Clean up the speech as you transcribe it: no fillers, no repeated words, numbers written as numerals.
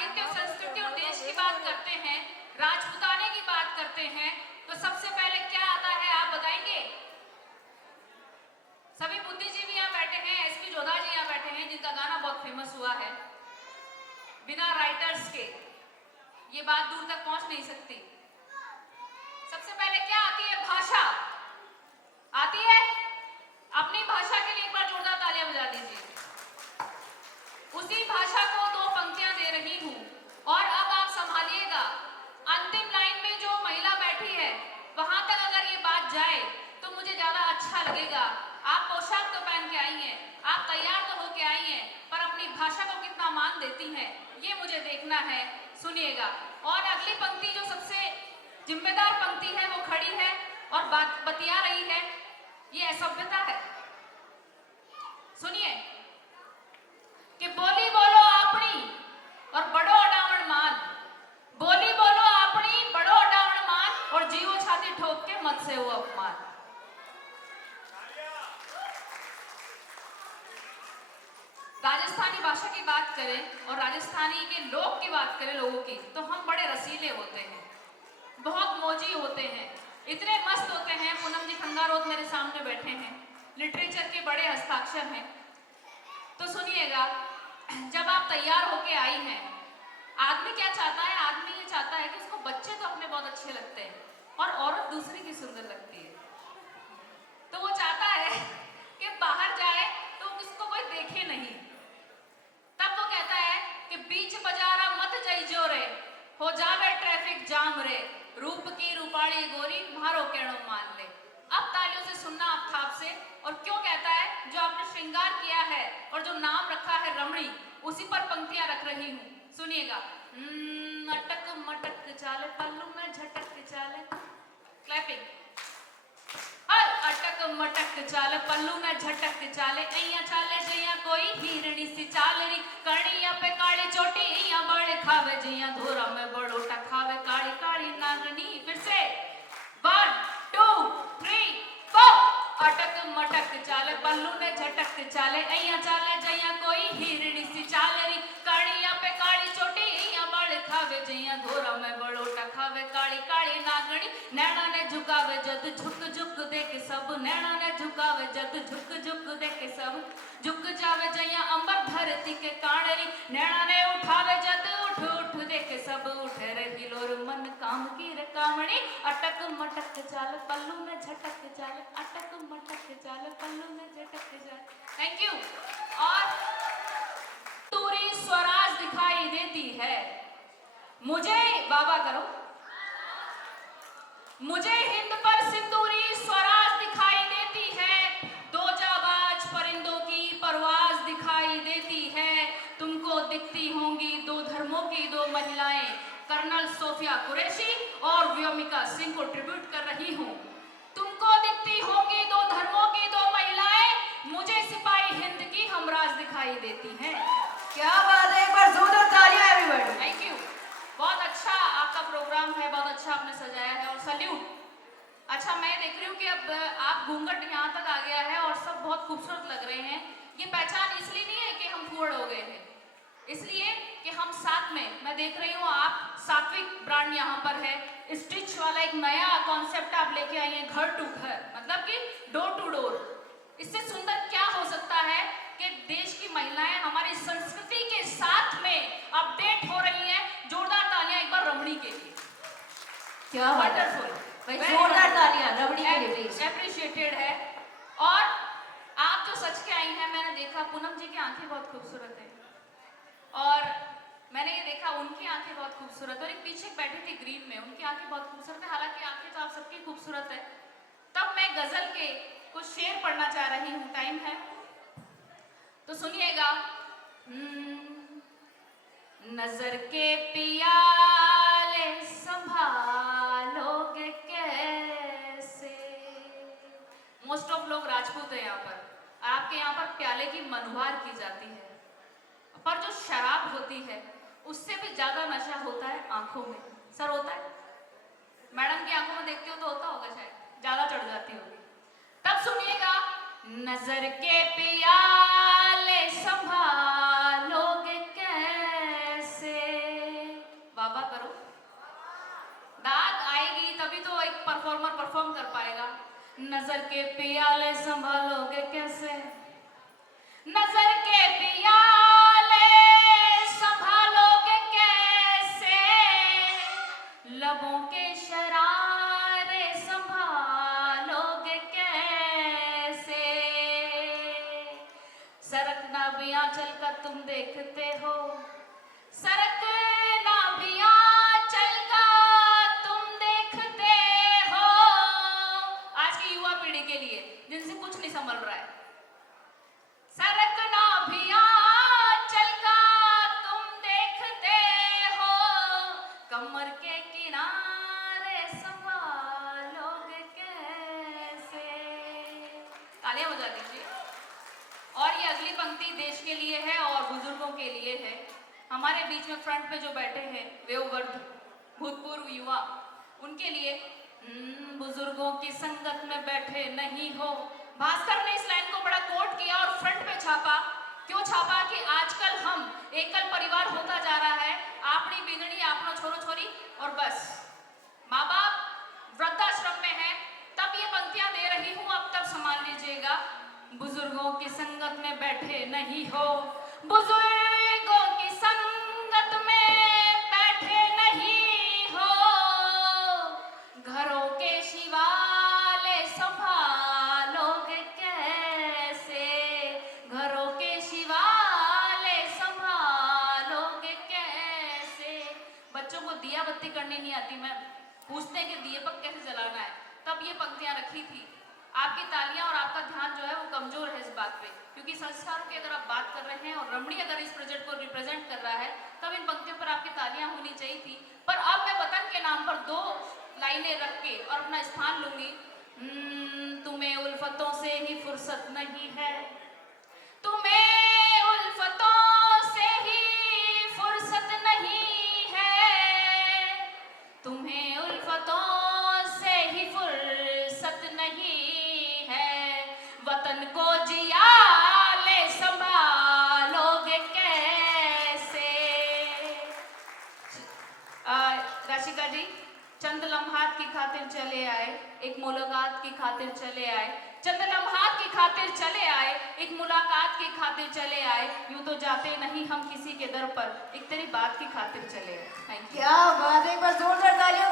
साहित्य, संस्कृति और देश की बात करते हैं, राजपूताने की बात करते हैं, तो सबसे पहले क्या आता है आप बताएंगे? सभी बुद्धिजीवी यहाँ बैठे हैं, एसपी जोधा जी यहाँ बैठे हैं, जिनका गाना बहुत फेमस हुआ है। बिना राइटर्स के ये बात दूर तक पहुंच नहीं सकती। सबसे पहले क्या आती है? भाषा आती है। अपनी भाषा के लिए एक बार जोरदार तालियां बजा दीजिए। उसी भाषा को दो पंक्तियां दे रही हूं और अब आप संभालिएगा। अंतिम लाइन में जो महिला बैठी है वहां तक अगर ये बात जाए तो मुझे ज्यादा अच्छा लगेगा। आप पोशाक तो पहन के आई हैं, आप तैयार तो होके आई हैं, पर अपनी भाषा को कितना मान देती हैं ये मुझे देखना है। सुनिएगा। और अगली पंक्ति जो सबसे जिम्मेदार पंक्ति है वो खड़ी है और बात बतिया रही है, ये असभ्यता है। सुनिए कि बोली बोलो अपनी और बड़ो अडावण मान, बोली बोलो अपनी बड़ो अडावण मान और जीवो छाती ठोक के मत से वो अपमान। राजस्थानी भाषा की बात करें और राजस्थानी के लोग की बात करें, लोगों की, तो हम बड़े रसीले होते हैं, बहुत मौजी होते हैं, इतने मस्त होते हैं। पूनम जी खंगारोत मेरे सामने बैठे हैं, लिटरेचर के बड़े हस्ताक्षर हैं। तो सुनिएगा, जब आप तैयार होके आई हैं, आदमी क्या चाहता है? आदमी ये चाहता है कि उसको बच्चे तो अपने बहुत अच्छे लगते हैं और औरत दूसरी की सुंदर लगती है। तो वो चाहता है कि बाहर जाए तो उसको कोई देखे नहीं। तब वो कहता है कि बीच बाजारा मत जाई जो रे, हो जावे ट्रैफिक जाम रे, रूप की रूपाड़ी गोरी मारो केणो मान ले। अब तालियों से सुनना आप थाप से। और क्यों कहता है? जो आपने श्रृंगार किया है और जो नाम रखा है रमणी, उसी पर पंक्तियां रख रही हूं। सुनिएगा। अटक मटक चाले पल्लू में झटक चाले, क्लैपिंग। अटक मटक चाले पल्लू में झटक चाले, ऐया चाले जैया कोई हिरणी सी चाल री, कणिया पे काली चोटी ऐया बड़े खावे जैया धोरा में बड़ोटा खावे काली काली नागनी। फिर से 1 2 3 4। अटक मटक चाले पल्लू में झटक चाले, ऐया चाले जैया कोई हिरणी सी चाल री, कणिया पे काली चोटी ऐया बड़े खावे जैया धोरा में बड़ोटा खावे काली काली नागनी। नैना ने झुकावे जद झुक झुक देख सब, नैना ने झुकावे जद झुक झुक देख सब, झुक जावे जैया अंबर धरती के काणरी, नैना ने उठावे जद उठ उठ देख सब, उठे रही लोर मन काम की रे कामणी। अटक मटक चाल पल्लू में झटक चाल, अटक मटक चाल पल्लू में झटक चाल। Thank you. और पूरी स्वराज दिखाई देती है मुझे, बाबा करो, मुझे हिंद पर सिंदूरी स्वराज दिखाई देती है, दो जाबाज परिंदों की परवाज दिखाई देती है। तुमको दिखती होंगी दो धर्मों की दो महिलाएं, कर्नल सोफिया कुरैशी और व्योमिका सिंह को ट्रिब्यूट कर रही हूं। तुमको दिखती होंगी दो धर्मों की दो महिलाएं, मुझे सिपाही हिंद की हमराज दिखाई देती हैं। क्या बात है, एक बार जोरदार तालियां एवरीबॉडी। Thank you. बहुत अच्छा आपका प्रोग्राम है, बहुत अच्छा आपने सजाया है और सल्यूट। अच्छा, मैं देख रही हूँ कि अब आप घूंघट यहाँ तक आ गया है और सब बहुत खूबसूरत लग रहे हैं। ये पहचान इसलिए नहीं है कि हम फूहड़ हो गए हैं, इसलिए कि हम साथ में, मैं देख रही हूँ आप सात्विक ब्रांड यहाँ पर है, स्टिच वाला एक नया कॉन्सेप्ट आप लेके आई हैं, घर टू घर, मतलब कि डोर टू डोर। इससे सुंदर क्या हो सकता है कि देश की महिलाएं हमारी संस्कृति के साथ में अपडेट हो रही हैं। जोरदार तालियां एक बार रमणी के लिए। क्या वंडरफुल, जोरदार तालियां रमणी के लिए प्लीज। एप्रिशिएटेड है। और आप जो सच के आई हैं, मैंने देखा पूनम जी की आंखें बहुत खूबसूरत है और मैंने ये देखा उनकी आंखें बहुत खूबसूरत है, और एक पीछे बैठी थी ग्रीन में, उनकी आंखें बहुत खूबसूरत है। हालांकि आंखें तो आप सबकी खूबसूरत है। तब मैं गजल के कुछ शेर पढ़ना चाह रही हूँ, टाइम है तो सुनिएगा। नजर के पियाले संभालोगे कैसे। मोस्ट ऑफ लोग राजपूत है यहाँ पर, आपके यहाँ पर प्याले की मनवार की जाती है, पर जो शराब होती है उससे भी ज्यादा नशा होता है आंखों में। सर होता है? मैडम की आंखों में देखते हो तो होता होगा, शायद ज्यादा चढ़ जाती होगी। तब सुनिएगा। नजर के पियाले संभालोगे कैसे, नजर के पियाले संभालोगे कैसे, नजर के पियाले संभालोगे कैसे, लबों के शरारे संभालोगे कैसे। सरकना भी आंचल का तुम देखते हो, सरकना भी आंचल का तुम देखते हो। आज की युवा पीढ़ी के लिए जिनसे कुछ नहीं संभल रहा है, सरकना भी आंचल का तुम देखते हो, कमर के किनारे संभालोगे कैसे। तालियां बजा दीजिए। और ये अगली पंक्ति देश के लिए है और बुजुर्गों के लिए है। हमारे बीच में फ्रंट पे जो बैठे हैं वयोवृद्ध भूतपूर्व युवा, उनके लिए बुजुर्गों की संगत में बैठे नहीं हो। भास्कर ने इस लाइन को बड़ा कोट किया और फ्रंट पे छापा। क्यों छापा कि आजकल हम एकल परिवार होता जा रहा है, आपनी बिगड़ी आपनो छोरो छोरी और बस माँ बाप वृद्धाश्रम में है, तब ये पंक्तियां दे रही हूं, अब तक संभाल लीजिएगा। बुजुर्गों की संगत में बैठे नहीं हो, बुजुर्गों की संगत में बैठे नहीं हो, घरों के शिवाले संभालोगे कैसे, घरों के शिवाले संभालोगे कैसे। बच्चों को दिया बत्ती करनी नहीं आती, मैं पूछते हैं कि दीपक कैसे जलाना है, तब ये पंक्तियां रखी थी। आपकी तालियां और आपका ध्यान जो है वो कमजोर है इस बात पे, क्योंकि संस्कारों की अगर आप बात कर रहे हैं और रमणी अगर इस प्रोजेक्ट को रिप्रेजेंट कर रहा है, तब इन पंक्तियों पर आपकी तालियां होनी चाहिए थी। पर अब मैं वतन के नाम पर 2 लाइनें रख के और अपना स्थान लूंगी। तुम्हें उल्फतों से ही फुर्सत नहीं है, तुम्हें उल्फतों से ही फुर्सत नहीं है, तुम्हें उल्फतों से ही फुर्सत नहीं है, वतन को जिया ले संभालोगे कैसे। राशिका जी, चंद लम्हात की खातिर चले आए, एक मुलाकात की खातिर चले आए, चंद लम्हात की खातिर चले आए, एक मुलाकात की खातिर चले आए, यूं तो जाते नहीं हम किसी के दर पर, एक तेरी बात की खातिर चले आए। Thank you. क्या बात है, एक बार जोरदार तालियों।